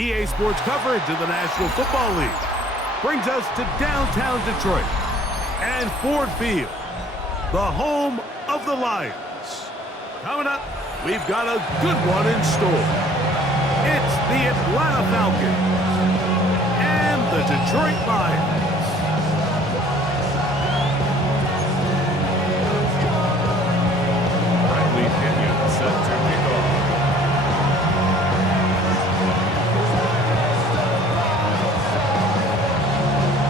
EA Sports coverage of the National Football League brings us to downtown Detroit and Ford Field, the home of the Lions. Coming up, we've got a good one in store. It's the Atlanta Falcons and the Detroit Lions. Bradley Pinion set to kick off.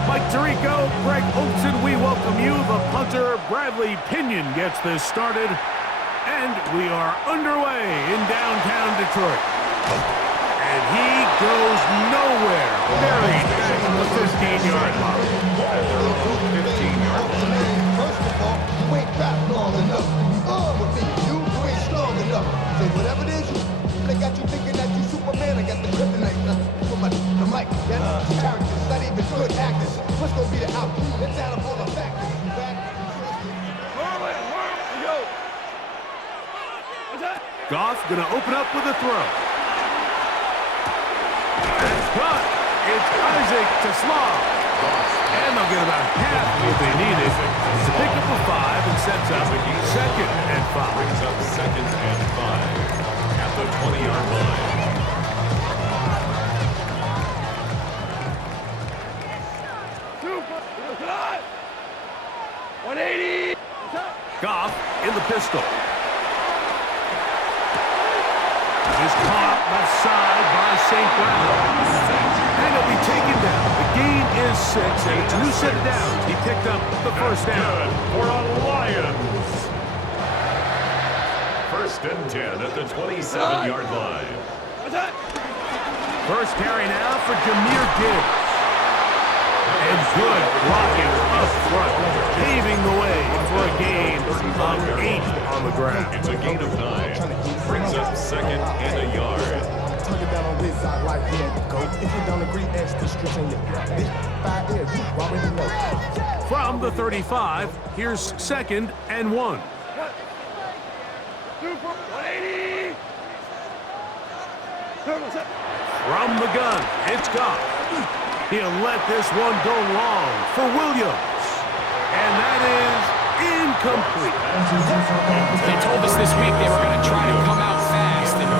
Mike Tirico, Greg Olson, we welcome you. The punter, Bradley Pinion, gets this started. And we are underway in downtown Detroit. And he goes nowhere. Buried back at the 15-yard line. At their own 15-yard line. First of all, you ain't back long enough. With me, you ain't strong enough. Say whatever it is, they got you thinking that you Superman. I got the kryptonite for the mic. That's characters, not even good actors. What's gonna be the outcome? It's out of all the factors. Goff gonna open up with a throw. That's caught. It's Isaac to Slav. And they'll get about half what they needed to pick up a 5 and sets up second and 5. Brings up second and 5 at the 20-yard line. Goff in the pistol. Is caught left side by St. Brown. And he'll be taken down. The gain is 6, and it's a new set of downs. He picked up the first down. For a Lions. First and 10 at the 27-yard line. First carry now for Jahmyr Gibbs. And good blocking up front, paving the way for a gain of 8 on the ground. It's a gain of 9. Brings up second and a yard. Talk it down on this side like he had to go. If you don't agree, ask the streets in your 5 years, you already know. From the 35, here's second and 1. From the gun, it's Goff. He'll let this one go long for Williams. And that is incomplete. They told us this week they were going to try to come out fast. And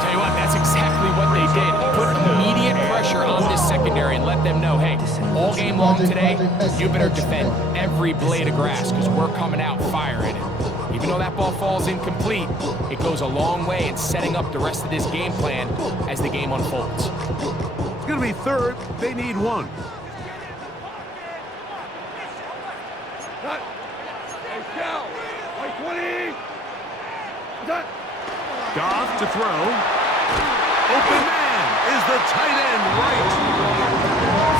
tell you what, that's exactly what they did. Put immediate pressure on this secondary and let them know, hey, all game long today, you better defend every blade of grass because we're coming out firing. And even though that ball falls incomplete, it goes a long way in setting up the rest of this game plan as the game unfolds. It's going to be third. They need 1. Goff to throw. Open man is the tight end right.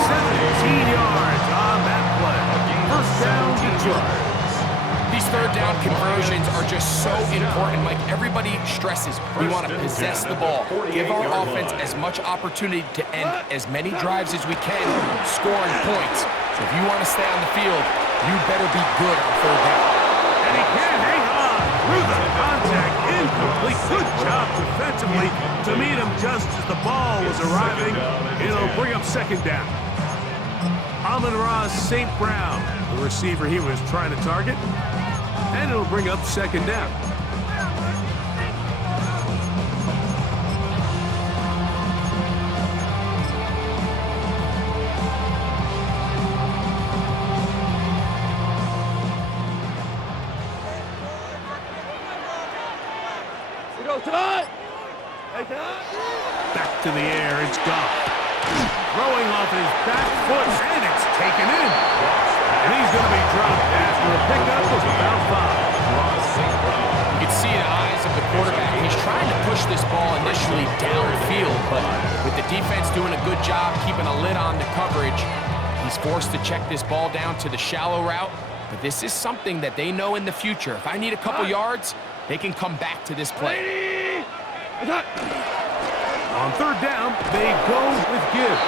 17 yards on that play. First down, Detroit. These third down conversions are just so important, Mike. Everybody stresses we want to possess the ball, give our offense as much opportunity to end as many drives as we can, scoring points. So if you want to stay on the field, you better be good on third down. And he can't hang on through the contact. Incomplete. Good job defensively to meet him just as the ball was arriving. It'll bring up second down. Amon-Ra St. Brown, the receiver he was trying to target. And it'll bring up second down. Back to the air, it's Goff. Throwing off his back foot, and it's taken in. And he's going to be dropped after a pickup of about 5. You can see in the eyes of the quarterback, he's trying to push this ball initially downfield, but with the defense doing a good job keeping a lid on the coverage, he's forced to check this ball down to the shallow route. But this is something that they know in the future. If I need a couple yards, they can come back to this play. On third down, they go with Gibbs.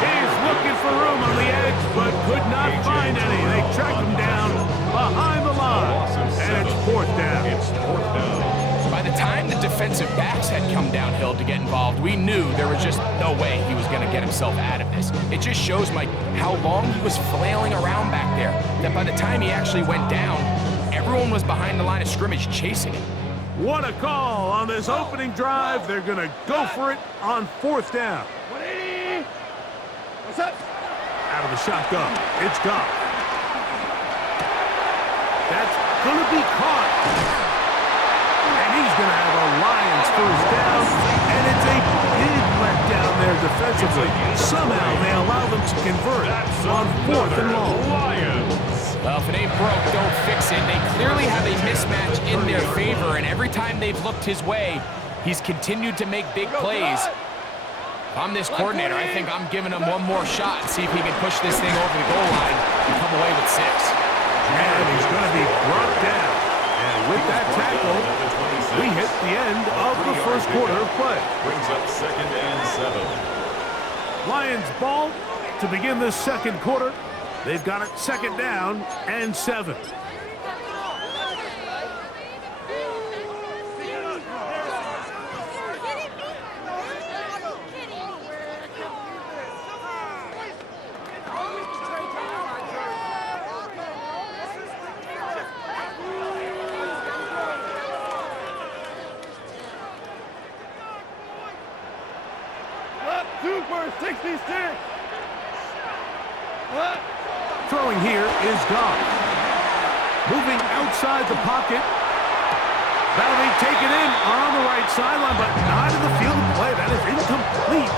He's looking for room on the edge, but could not find any. They track him down behind the line, and it's fourth down. It's fourth down. By the time the defensive backs had come downhill to get involved, we knew there was just no way he was going to get himself out of this. It just shows, Mike, how long he was flailing around back there, that by the time he actually went down, everyone was behind the line of scrimmage chasing him. What a call on this opening drive. They're going to go for it on 4th down. 180. What's up? Out of the shotgun. It's Goff. That's going to be caught. And he's going to have a Lions first down. And it's a big letdown there defensively. Somehow they allow them to convert on 4th and long. Well, if it ain't broke, don't fix it. They clearly have a mismatch in their favor, and every time they've looked his way, he's continued to make big plays. If I'm this coordinator, I think I'm giving him one more shot and see if he can push this thing over the goal line and come away with 6. And he's going to be brought down. And with that tackle, we hit the end of the first quarter of play. Brings up 2nd and 7. Lions ball to begin this second quarter. They've got it 2nd down and 7. Super 66. Throwing here is Goff. Moving outside the pocket. That'll be taken in on the right sideline, but not in the field of play. That is incomplete.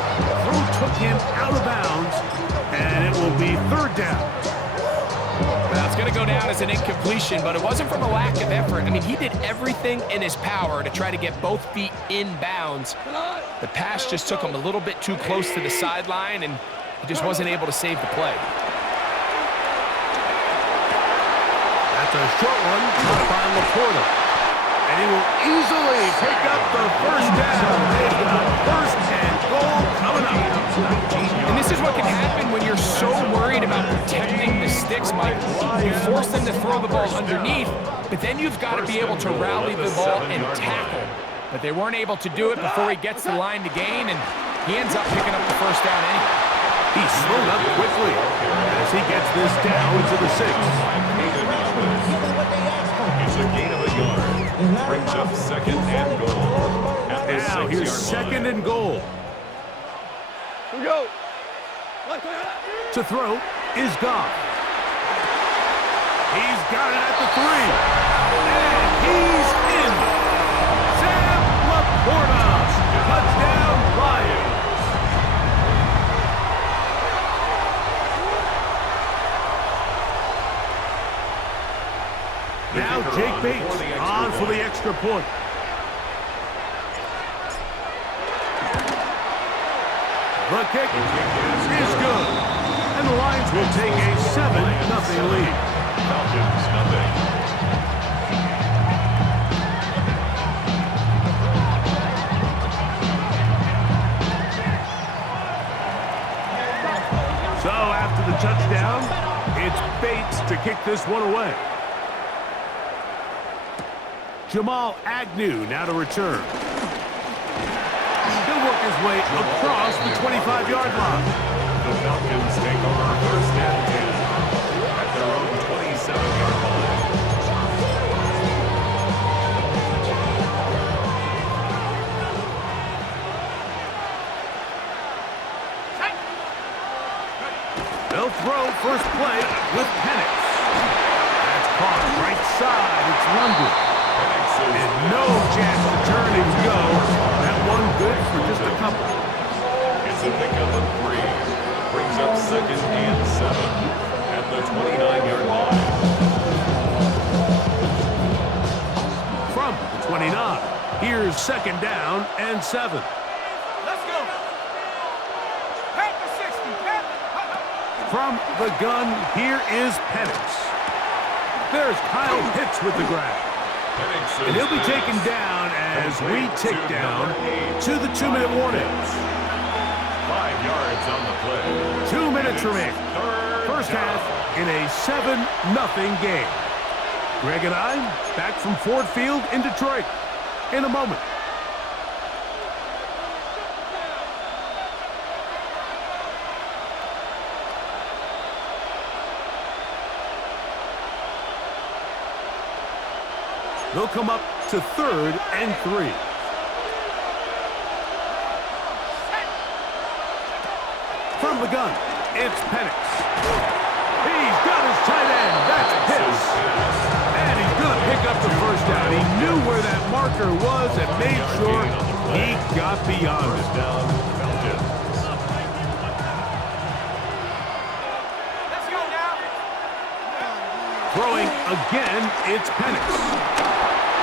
Throw took him out of bounds, and it will be 3rd down. Well, it's going to go down as an incompletion, but it wasn't from a lack of effort. I mean, he did everything in his power to try to get both feet in bounds. The pass just took him a little bit too close to the sideline, and he just wasn't able to save the play. That's a short one, caught by Laporta. And he will easily pick up the first down. They've got 1st and goal coming up. And this is what can happen when you're so worried about protecting the sticks, Mike. You force them to throw the ball underneath, but then you've got to be able to rally the ball and tackle. But they weren't able to do it before he gets the line to gain, and he ends up picking up the first down anyway. He's slowed up quickly as he gets this down to the 6. It's a gain of a yard. Brings up 2nd and goal. At the Now here's 2nd and goal. Here we go. To throw is Goff. He's got it at the 3. And he's in. Sam Laporta. Touchdown, Lions. Now Jake Bates on for the extra point. The kick is good. And the Lions will take a 7-0 lead. Falcons, nothing. So after the touchdown, it's Bates to kick this one away. Jamal Agnew now to return. He'll work his way across the 25-yard line. The Falcons take over 1st and 10 at their own 27-yard line. They'll throw first play with Penix. That's caught right side. It's London. And no chance to turn and go. That one good for just a couple. It's a pickup of 3. Brings up 2nd and 7 at the 29-yard line. From the 29, here's 2nd down and 7. Let's go. Pack the 60. From the gun, here is Penix. There's Kyle Pitts with the grab. And he'll be taken down as we tick down to the 2-minute warning. 5 yards on the play. 2 minutes remaining. First half in a 7-0 game. Greg and I back from Ford Field in Detroit. in a moment. They'll come up to 3rd and 3. From the gun, it's Penix. He's got his tight end. That's Pitts. And he's going to pick up the first down. He knew where that marker was and made sure he got beyond it. Let's go now. Throwing again, it's Penix.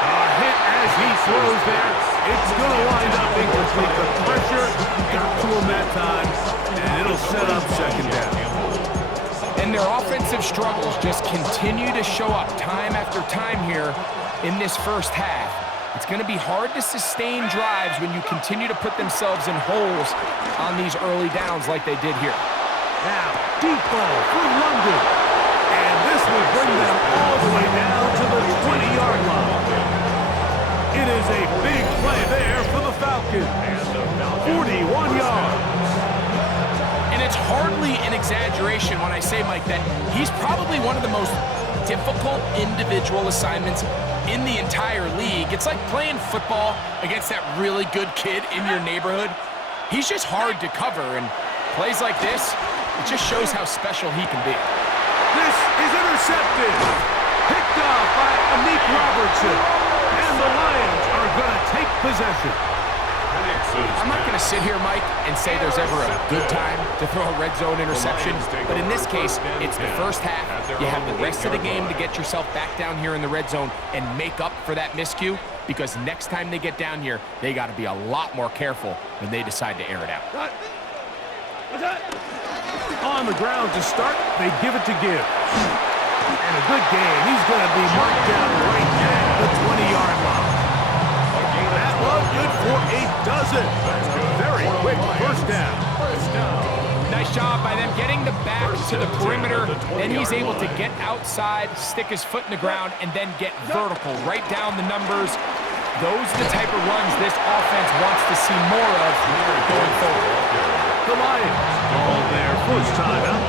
A hit as he throws there. It's going to wind up incomplete. The pressure got to him that time, and it'll set up second down. And their offensive struggles just continue to show up time after time here in this first half. It's going to be hard to sustain drives when you continue to put themselves in holes on these early downs like they did here. Now, deep ball for London. And this will bring them all the way down to the 20-yard line. It is a big play there for the Falcons. 41 yards. And it's hardly an exaggeration when I say, Mike, that he's probably one of the most difficult individual assignments in the entire league. It's like playing football against that really good kid in your neighborhood. He's just hard to cover, and plays like this, it just shows how special he can be. This is intercepted. Picked off by Amik Robertson. And the Lions are going to take possession. I'm not going to sit here, Mike, and say there's ever a good time to throw a red zone interception, but in this case, it's the first half. You have the rest of the game to get yourself back down here in the red zone and make up for that miscue, because next time they get down here, they got to be a lot more careful when they decide to air it out. On the ground to start, they give it to Gibbs. And a good game. He's going to be marked down right at the 20-yard line. That was good for a dozen. Very quick first down. Nice job by them getting the back to the perimeter. Then he's able to get outside, stick his foot in the ground, and then get vertical right down the numbers. Those are the type of runs this offense wants to see more of going forward. The Lions call their first timeout.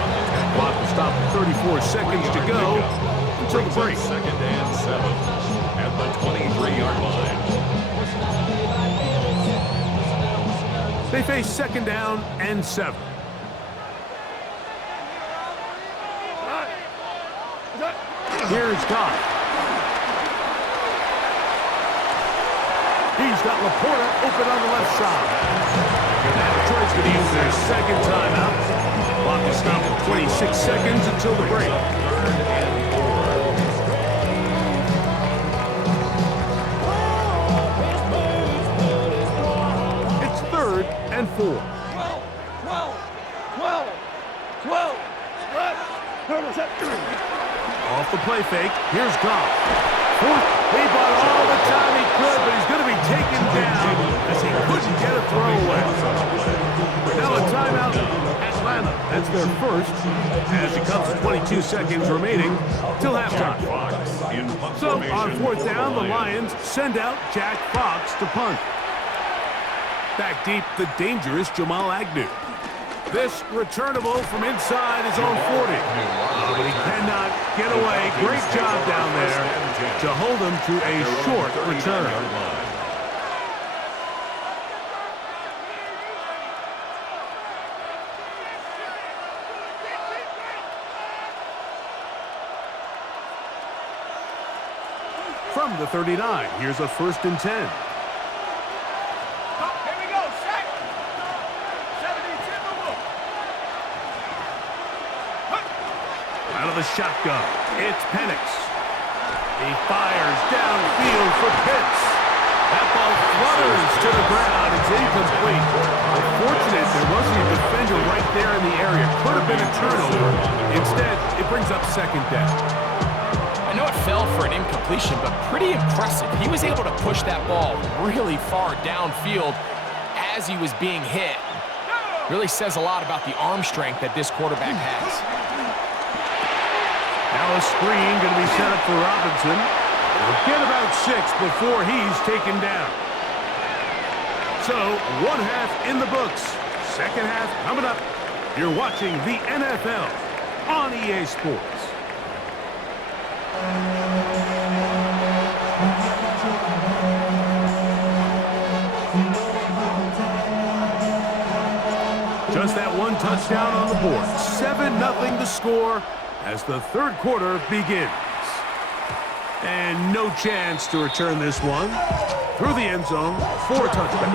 Clock will stop at 34 seconds to go until the break. 2nd and 7 at the 23-yard line. They face 2nd down and 7. Here's Goff. He's got Laporta open on the left side. Now Detroit's going to use their second timeout. Clock will stop at 26 seconds until the break. It's 3rd and 4. 12. Off the play fake, here's Goff. He bought all the time he could, but he's going to be taken down as he couldn't get a throw away. Now a timeout, Atlanta. That's their first, as it comes to 22 seconds remaining till halftime. So on 4th down, the Lions send out Jack Fox to punt. Back deep, the dangerous Jamal Agnew. This returnable from inside his own 40. But he cannot get away. Great job down there to hold him to a short return. From the 39, here's a 1st and 10. The shotgun. It's Penix. He fires downfield for Pitts. That ball flutters to the ground. It's incomplete. Unfortunate there wasn't a defender right there in the area. Could have been a turnover. Instead, it brings up 2nd down. I know it fell for an incompletion, but pretty impressive. He was able to push that ball really far downfield as he was being hit. Really says a lot about the arm strength that this quarterback has. Now a screen going to be set up for Robinson. He'll get about 6 before he's taken down. So, one half in the books. Second half coming up. You're watching the NFL on EA Sports. Just that one touchdown on the board. 7-0 the score as the third quarter begins. And no chance to return this one. Through the end zone for a touchdown.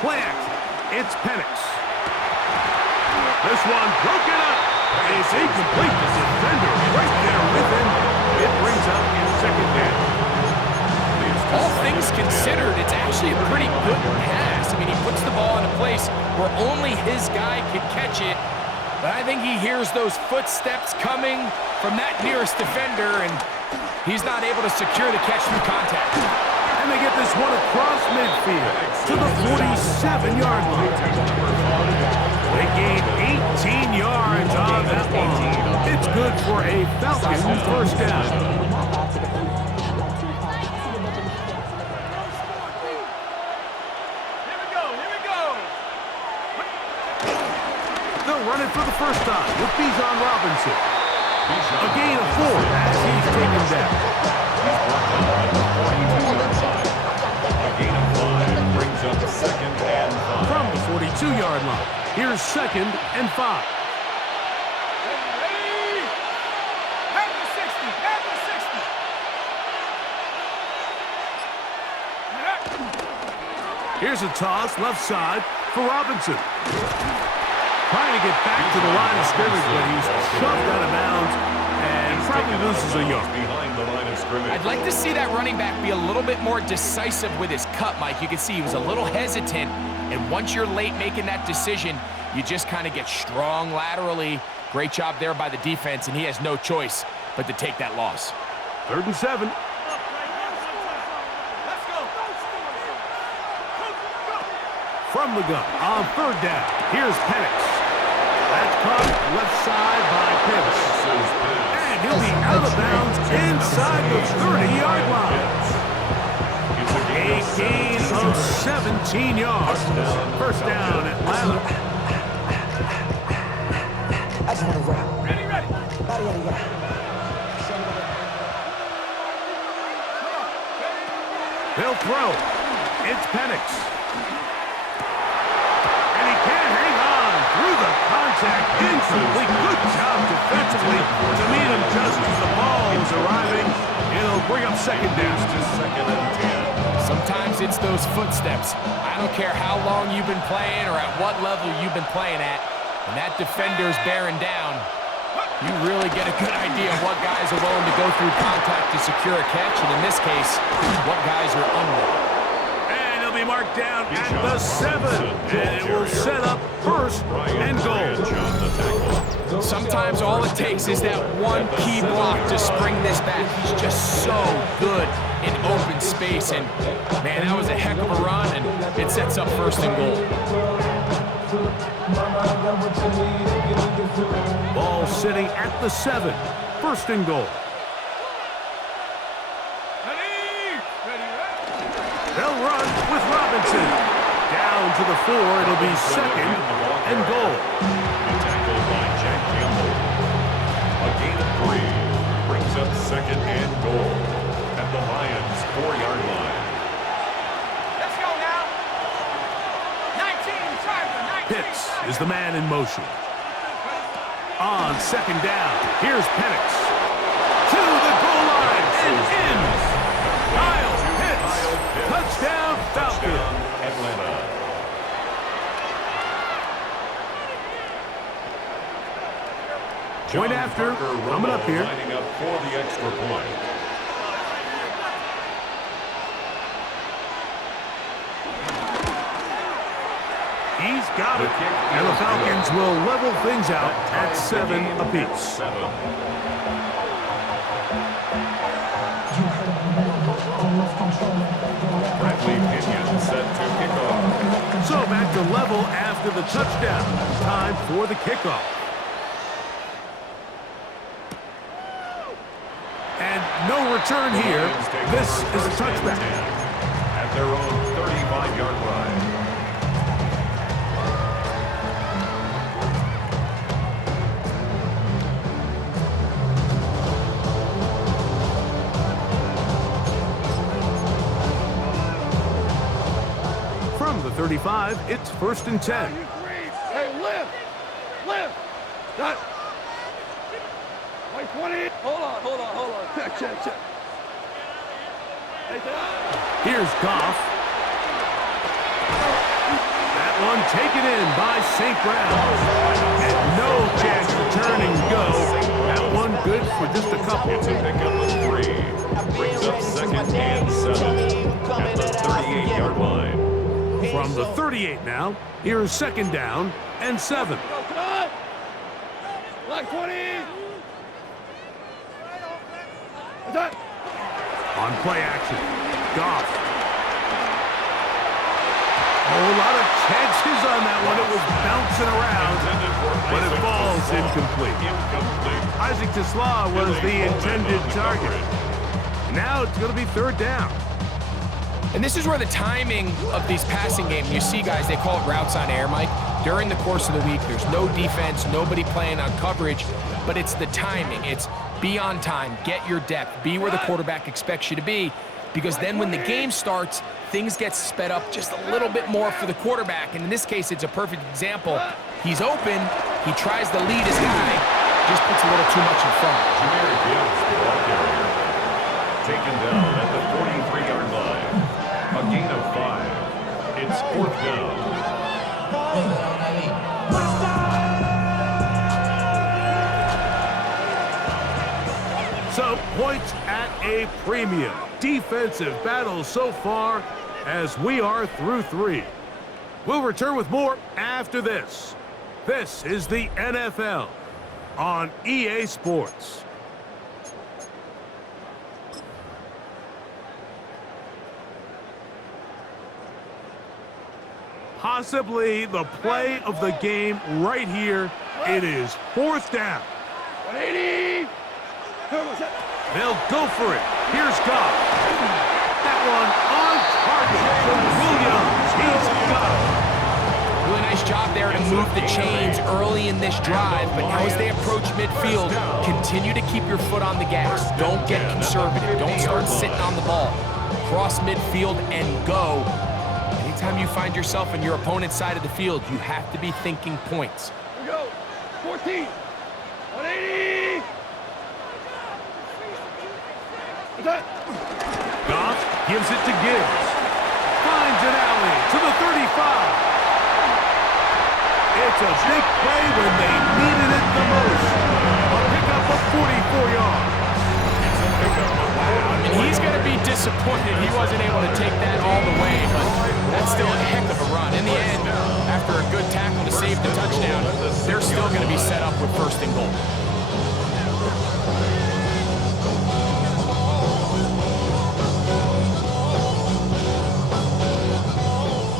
Play action. It's Penix. This one broken up. It's incomplete. The defender right there with him. It brings up in second down. All things considered, it's actually a pretty good pass. I mean, he puts the ball in a place where only his guy could catch it. But I think he hears those footsteps coming from that nearest defender, and he's not able to secure the catch through contact. And they get this one across midfield to the 47-yard line. They gain 18 yards on that one. It's good for a Falcons first down. They'll run it for the first time with Bijan Robinson. A gain of 4 as he's taken down. A gain of 5 brings up second and 5. From the 42-yard line, here's second and 5. Here's a toss left side for Robinson. Trying to get back to the line of scrimmage, but he's shoved out of bounds and probably loses a yard. Behind the line of scrimmage. I'd like to see that running back be a little bit more decisive with his cut, Mike. You can see he was a little hesitant, and once you're late making that decision, you just kind of get strong laterally. Great job there by the defense, and he has no choice but to take that loss. 3rd and 7. From the gun on 3rd down, here's Penix. That's caught left side by Pitts. And he'll be out of bounds inside the 30-yard line. A gain of 17 yards. First down, Atlanta. Ready. They'll throw. It's Penix. Incomplete. Good job defensively to meet him just as the ball was arriving. It'll bring up second down. Second and 10. Sometimes it's those footsteps. I don't care how long you've been playing or at what level you've been playing at. When that defender's bearing down, you really get a good idea of what guys are willing to go through contact to secure a catch, and in this case, what guys are unwilling. Be marked down at the 7, and it will set up first and goal. Sometimes all it takes is that one key block to spring this back. He's just so good in open space, and man, that was a heck of a run, and it sets up first and goal. Ball sitting at the 7, first and goal. They'll run with Robinson. Down to the 4, it'll be second and goal. Tackled by Jack Campbell. A gain of 3 brings up second and goal at the Lions' 4-yard line. Let's go now. 19, Tiger, 19. Pitts is the man in motion. On second down, here's Penix. To the goal line and in. Kyle Pitts. Touchdown, Falcon. Atlanta. Point after, coming up here. Lining up for the extra point. He's got it. And the Falcons will level things out at 7 apiece. Bradley Pinion set to kick off. So back to level after the touchdown. Time for the kickoff. And no return here. This is a touchback. At their own 35-yard line. From the 35, it's 1st and 10. Hey, lift! Lift! That. Like 20. Hold on. Check. Here's Goff. That one taken in by St. Brown. And no chance to turn and go. That one good for just a couple. It's a pickup of 3. Brings up 2nd and 7 at the 38-yard line. From the 38 now, here's 2nd down and 7. Like 20. On play action, Goff. Oh, a lot of chances on that one. It was bouncing around, but it falls incomplete. Isaac Tesla was the intended target. Now it's going to be 3rd down. And this is where the timing of these passing games, you see guys, they call it routes on air, Mike. During the course of the week, there's no defense, nobody playing on coverage, but it's the timing. It's be on time, get your depth, be where the quarterback expects you to be, because then when the game starts, things get sped up just a little bit more for the quarterback. And in this case, it's a perfect example. He's open, he tries to lead his guy, just puts a little too much in front. Jameer Gibbs, the ball carrier, taken down at the 43-yard line. A gain of 5. It's 4th down. So points at a premium. Defensive battle so far as we are through 3. We'll return with more after this. This is the NFL on EA Sports. Possibly the play of the game right here. It is 4th down. 180. They'll go for it. Here's Goff. That one on target from Williams. He's got it. Really nice job there to move the chains early in this drive, but now as they approach midfield, continue to keep your foot on the gas. Don't get conservative. Don't start sitting on the ball. Cross midfield and go. Anytime you find yourself on your opponent's side of the field, you have to be thinking points. Here we go. 14. 180. Goff gives it to Gibbs. Finds an alley to the 35. It's a big play when they needed it the most. A pickup of 44 yards. And he's going to be disappointed he wasn't able to take that all the way, but that's still a heck of a run. In the end, after a good tackle to save the touchdown, they're still going to be set up with 1st and goal.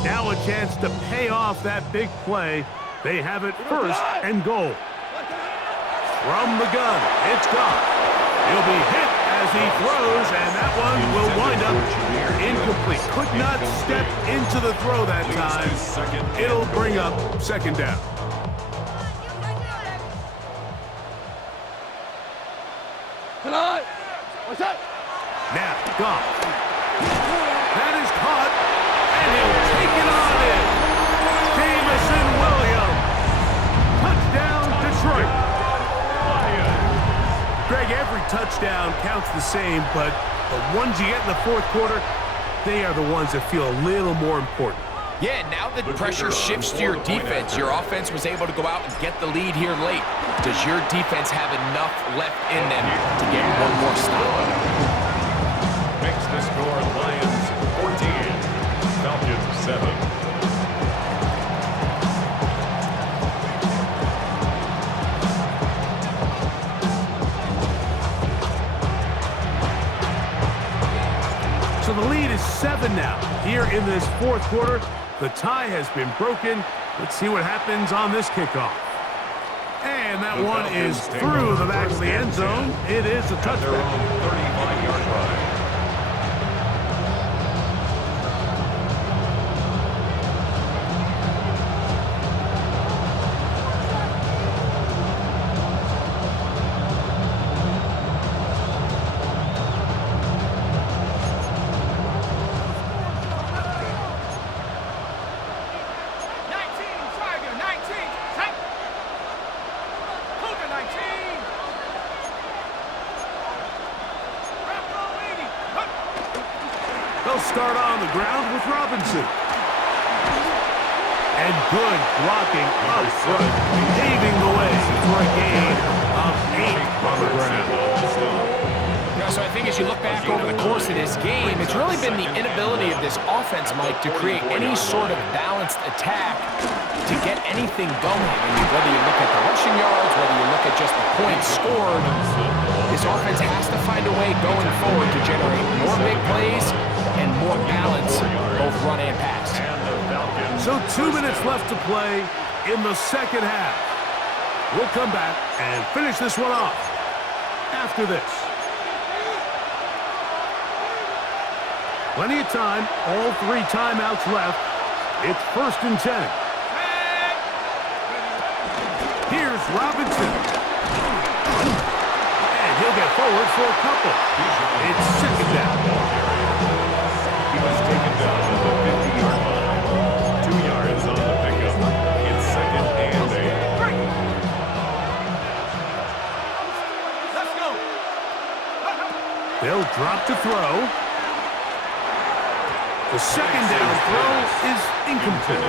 Now a chance to pay off that big play. They have it 1st and goal. From the gun, it's Goff. He'll be hit as he throws, and that one will wind up incomplete. Could not step into the throw that time. It'll bring up 2nd down. Tonight. What's that? Now, Goff. That is caught, and he'll take it on in. Jamison Williams. Touchdown, Detroit. Greg, every touchdown counts the same, but the ones you get in the 4th quarter, they are the ones that feel a little more important. Yeah, now the pressure shifts to your defense. Your offense was able to go out and get the lead here late. Does your defense have enough left in them to get one more stop? Makes the score Lions 14, Falcons 7. So the lead is 7 now. Here in this fourth quarter, the tie has been broken. Let's see what happens on this kickoff. And that one is through the back of the end zone. It is a touchback. 35-yard line. They'll start on the ground with Robinson. And good blocking up front, paving the way for a gain of 8 on the ground. So I think as you look back over the course of this game, it's really been the inability of this offense, Mike, to create any sort of balanced attack to get anything going. I mean, whether you look at the rushing yards, whether you look at just the points scored, this offense has to find a way going forward to generate more big plays and more balance, both run and pass. So 2 minutes left to play in the second half. We'll come back and finish this one off after this. Plenty of time, all 3 timeouts left. It's 1st and 10. Here's Robinson. And he'll get forward for a couple. It's 2nd down. He was taken down at the 50-yard line. 2 yards on the pickup. It's 2nd and 8. Let's go. They'll drop to throw. The 2nd down throw is incomplete.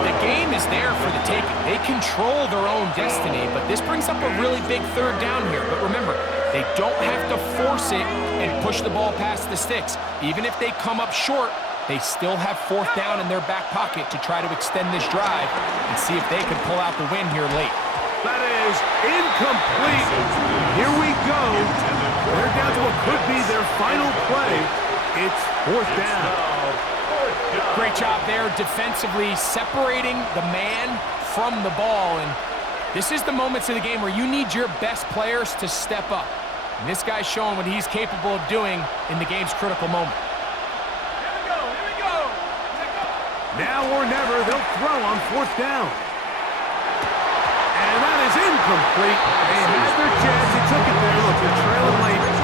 The game is there for the taking. They control their own destiny, but this brings up a really big 3rd down here. But remember, they don't have to force it and push the ball past the sticks. Even if they come up short, they still have 4th down in their back pocket to try to extend this drive and see if they can pull out the win here late. That is incomplete. Here we go. They're down to what could be their final play. It's 4th down. Great job there defensively, separating the man from the ball. And this is the moments of the game where you need your best players to step up. And this guy's showing what he's capable of doing in the game's critical moment. Here we go. Here we go. Now or never, they'll throw on 4th down. And that is incomplete. They had their chance. He took it there. Look, they're trailing late.